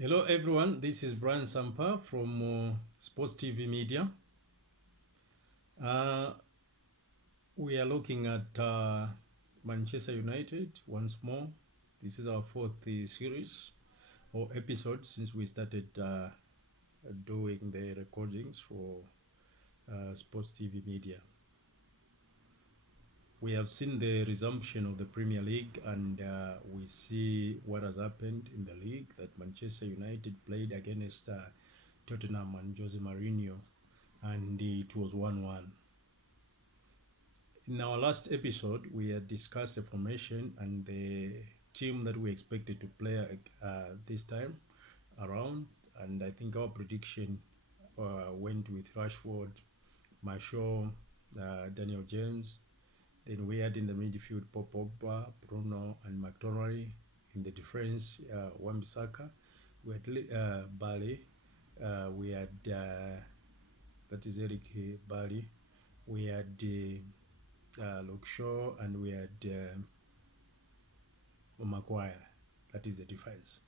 Hello everyone, this is Brian Sampa from Sports TV Media. Uh, we are looking at Manchester United once more. This is our fourth series or episode since we started doing the recordings for Sports TV Media. We have seen the resumption of the Premier League and we see what has happened in the league, that Manchester United played against Tottenham and Jose Mourinho, and it was 1-1. In our last episode, we had discussed the formation and the team that we expected to play this time around, and I think our prediction went with Rashford, Marshall, Daniel James. Then we had in the midfield Pogba, Bruno, and McTominay. In the defense, Wan-Bissaka. We had Bali. We had that is Eric Bali. We had Luke Shaw, and we had Maguire. That is the defense.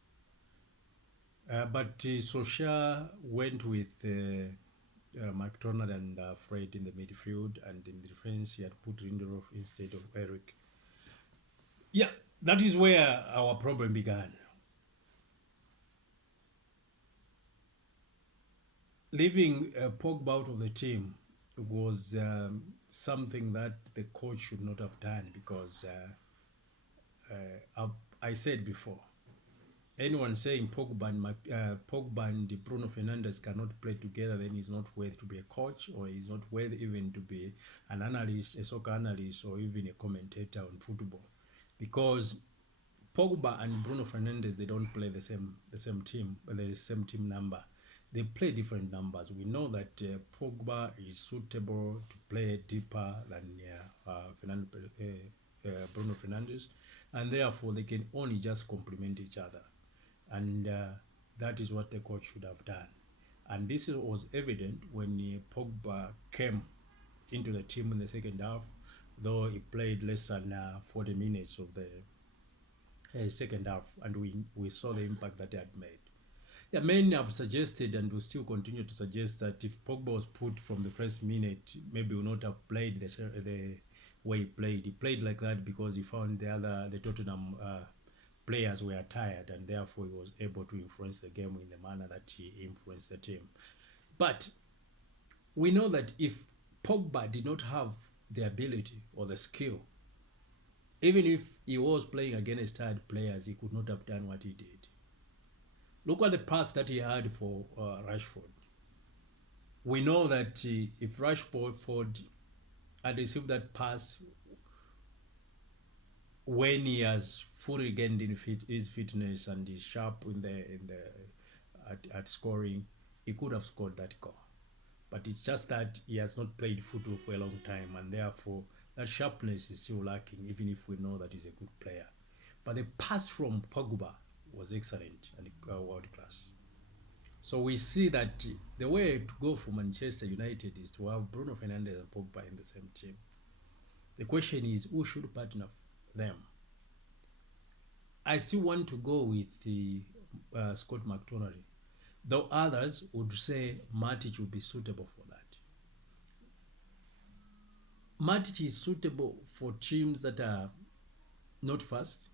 But Solskjaer went with McDonald and Fred in the midfield, and in the defense he had put Lindelof instead of Eric. Yeah, that is where our problem began. Leaving Pogba out of the team was something that the coach should not have done, because I said before, anyone saying Pogba and Bruno Fernandes cannot play together, then he's not worthy to be a coach, or he's not worthy even to be an analyst, a soccer analyst, or even a commentator on football, because Pogba and Bruno Fernandes, they don't play the same team, the same team number. They play different numbers. We know that Pogba is suitable to play deeper than Bruno Fernandes, and therefore they can only just complement each other. And that is what the coach should have done. And this was evident when Pogba came into the team in the second half, though he played less than 40 minutes of the second half, and we saw the impact that he had made. Yeah, many have suggested, and will still continue to suggest, that if Pogba was put from the first minute, maybe he would not have played the way he played. He played like that because he found the Tottenham players were tired, and therefore he was able to influence the game in the manner that he influenced the team. But we know that if Pogba did not have the ability or the skill, even if he was playing against tired players, he could not have done what he did. Look at the pass that he had for Rashford. We know that if Rashford had received that pass when he has fully regained his fitness and is sharp at scoring, he could have scored that goal. But it's just that he has not played football for a long time, and therefore that sharpness is still lacking, even if we know that he's a good player. But the pass from Pogba was excellent and world class. So we see that the way to go for Manchester United is to have Bruno Fernandes and Pogba in the same team. The question is, who should partner them? I still want to go with Scott McTominay, though others would say Matic would be suitable for that. Matic is suitable for teams that are not fast.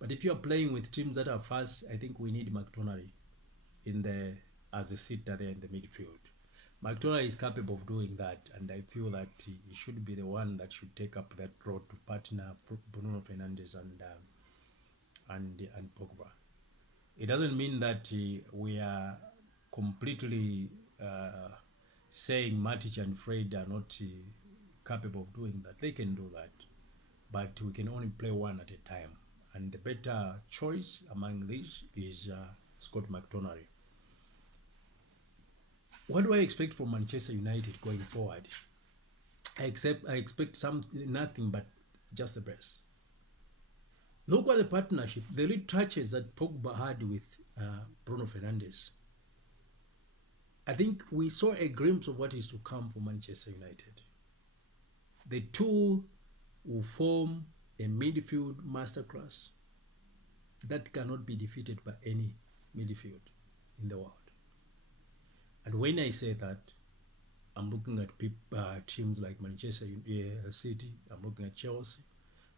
But if you are playing with teams that are fast, I think we need McTominay as a sitter there in the midfield. McTominay is capable of doing that, and I feel that he should be the one that should take up that role to partner Bruno Fernandes and Pogba. It doesn't mean that we are completely saying Matic and Fred are not capable of doing that. They can do that, but we can only play one at a time. And the better choice among these is Scott McTominay. What do I expect from Manchester United going forward? I expect nothing but just the best. Look at the partnership, the little touches that Pogba had with Bruno Fernandes. I think we saw a glimpse of what is to come for Manchester United. The two will form a midfield masterclass. that cannot be defeated by any midfield in the world. And when I say that, I'm looking at teams like Manchester City, I'm looking at Chelsea,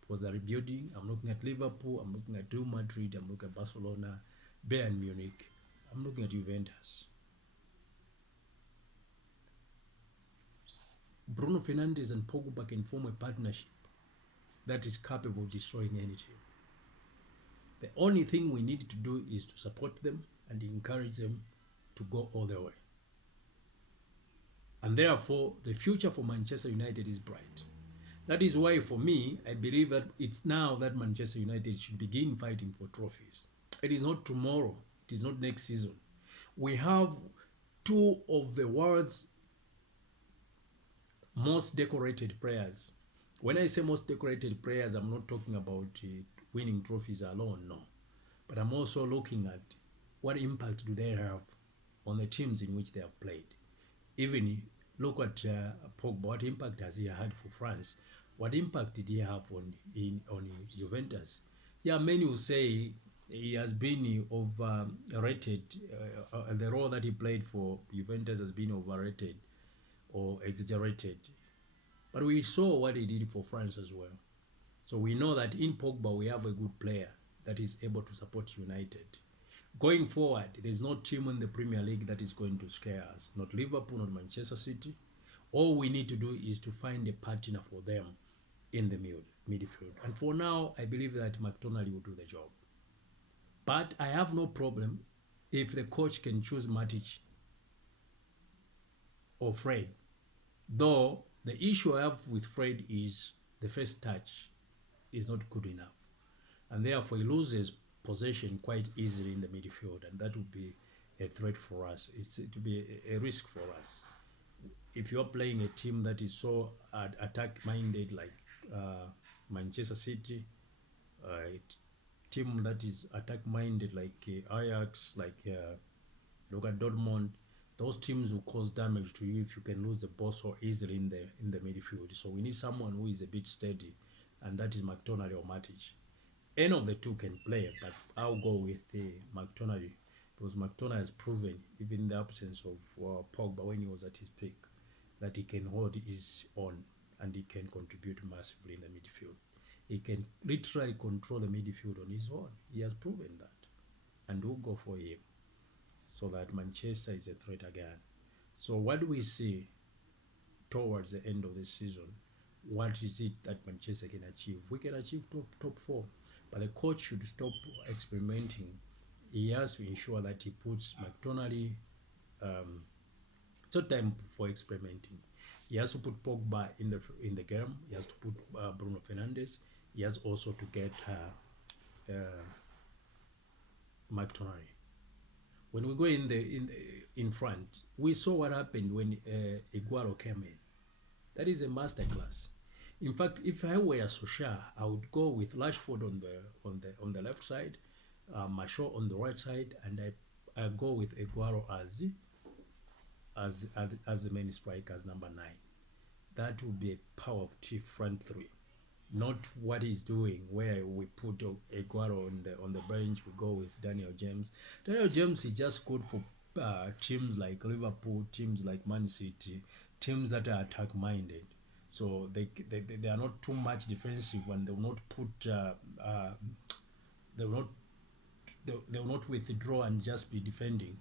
because they're rebuilding. I'm looking at Liverpool, I'm looking at Real Madrid, I'm looking at Barcelona, Bayern Munich, I'm looking at Juventus. Bruno Fernandes and Pogba can form a partnership that is capable of destroying any team. The only thing we need to do is to support them and encourage them to go all the way. And therefore, the future for Manchester United is bright. That is why, for me, I believe that it's now that Manchester United should begin fighting for trophies. It is not tomorrow. It is not next season. We have two of the world's most decorated players. When I say most decorated players, I'm not talking about winning trophies alone, no. But I'm also looking at what impact do they have on the teams in which they have played. Even look at Pogba, what impact has he had for France? What impact did he have on Juventus? Yeah, many will say he has been overrated. The role that he played for Juventus has been overrated or exaggerated. But we saw what he did for France as well. So we know that in Pogba we have a good player that is able to support United. Going forward, there's no team in the Premier League that is going to scare us. Not Liverpool, not Manchester City. All we need to do is to find a partner for them in the midfield. And for now, I believe that McTominay will do the job. But I have no problem if the coach can choose Matic or Fred. Though the issue I have with Fred is the first touch is not good enough. And therefore he loses possession quite easily in the midfield, and that would be a threat for us. It's to be a risk for us. If you're playing a team that is so attack-minded like Manchester City, a team that is attack-minded like Ajax, like look at Dortmund, those teams will cause damage to you if you can lose the ball so easily in the midfield. So we need someone who is a bit steady, and that is McTominay or Matic. Any of the two can play, but I'll go with McTominay, because McTominay has proven, even in the absence of Pogba when he was at his peak, that he can hold his own and he can contribute massively in the midfield. He can literally control the midfield on his own. He has proven that, and we'll go for him so that Manchester is a threat again. So what do we see towards the end of the season? What is it that Manchester can achieve? We can achieve top four, but the coach should stop experimenting. He has to ensure that he puts McTominay. It's not time for experimenting. He has to put Pogba in the game. He has to put Bruno Fernandes. He has also to get McTominay. When we go in front, we saw what happened when Aguero came in. That is a masterclass. In fact, if I were Solskjaer, I would go with Rashford on the left side, Martial on the right side, and I go with Aguero as the main striker, as number 9. That would be a power of T front three, not what he's doing where we put Aguero on the bench. We go with Daniel James. Daniel James is just good for teams like Liverpool, teams like Man City, teams that are attack minded. So they are not too much defensive, and they will not put they will not withdraw and just be defending.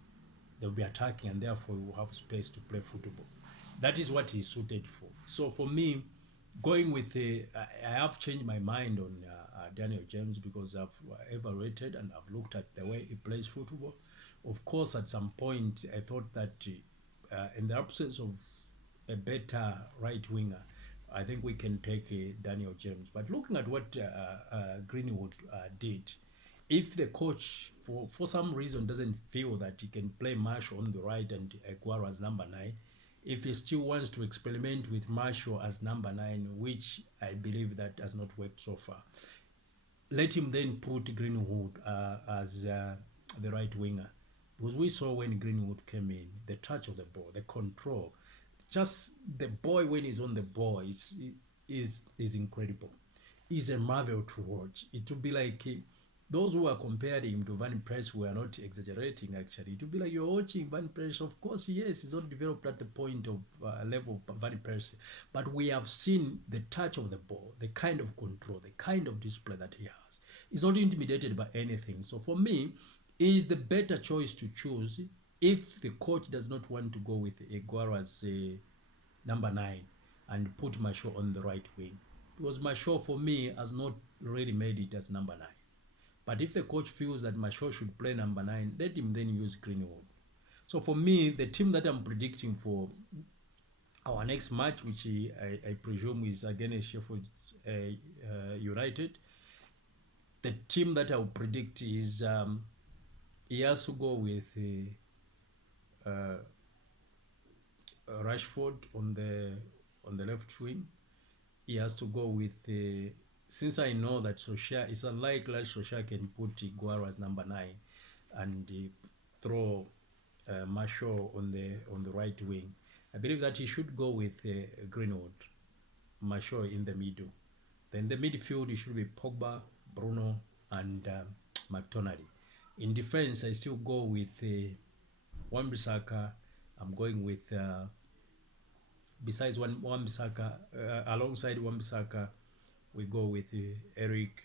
They'll be attacking, and therefore you will have space to play football. That is what he's suited for. So for me, going with I have changed my mind on Daniel James, because I've evaluated and I've looked at the way he plays football. Of course, at some point I thought that in the absence of a better right winger, I think we can take Daniel James. But looking at what Greenwood did, if the coach for some reason doesn't feel that he can play Martial on the right and Aguero as number 9, if he still wants to experiment with Martial as number 9, which I believe that has not worked so far, let him then put Greenwood as the right winger. Because we saw when Greenwood came in, the touch of the ball, the control, just the boy when he's on the ball is incredible. He's a marvel to watch. It would be like those who are comparing him to Van Persie were not exaggerating. Actually, to be like you're watching Van Persie, of course, yes, he's not developed at the point of level of Van Persie, but we have seen the touch of the ball, the kind of control, the kind of display that he has. He's not intimidated by anything. So for me, he is the better choice to choose if the coach does not want to go with Iguara as number 9 and put Masho on the right wing, because Masho for me has not really made it as number 9. But if the coach feels that Masho should play number 9, let him then use Greenwood. So for me, the team that I'm predicting for our next match, which I presume is against Sheffield United, the team that I'll predict is he has to go with Rashford on the left wing. He has to go with since I know that Solskjaer, it's unlikely that Solskjaer can put Iguara as number 9 and throw Marshall on the right wing. I believe that he should go with Greenwood, Marshall in the middle. Then the midfield, it should be Pogba, Bruno, and McTominay. In defense, I still go with Wan-Bissaka. I'm going with besides Wan-Bissaka, alongside Wan-Bissaka, we go with Eric,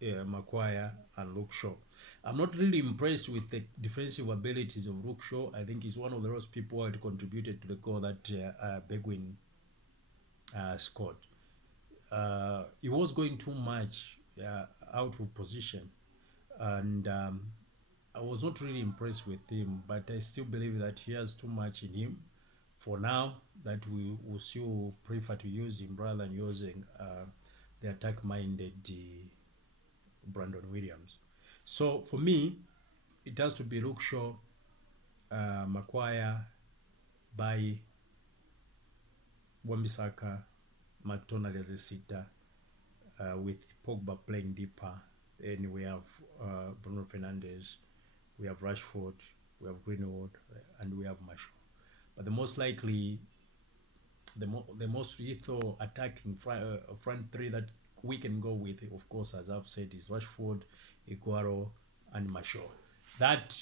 Maguire, and Luke Shaw. I'm not really impressed with the defensive abilities of Luke Shaw. I think he's one of those people who had contributed to the goal that Begwin scored. He was going too much out of position, and I was not really impressed with him, but I still believe that he has too much in him for now, that we will still prefer to use him rather than using the attack-minded Brandon Williams. So for me, it has to be Luke Shaw, Maguire, by Wan-Bissaka, McTominay as a sitter, with Pogba playing deeper. Then we have Bruno Fernandes, we have Rashford, we have Greenwood, and we have Marshall. But the most likely, the most lethal attacking front three that we can go with, of course, as I've said, is Rashford, Iguaro, and Marshall. That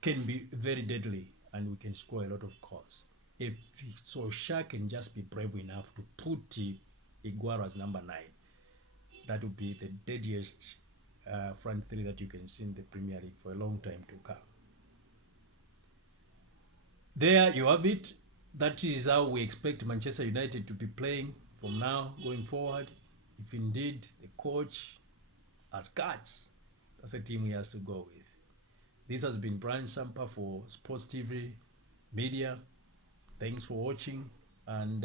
can be very deadly, and we can score a lot of goals. If Solskjaer can just be brave enough to put Iguaro as number 9, that would be the deadliest front three that you can see in the Premier League for a long time to come. There you have it. That is how we expect Manchester United to be playing from now going forward. If indeed the coach has guts, that's a team he has to go with. This has been Brian Sampa for Sports TV Media. Thanks for watching, and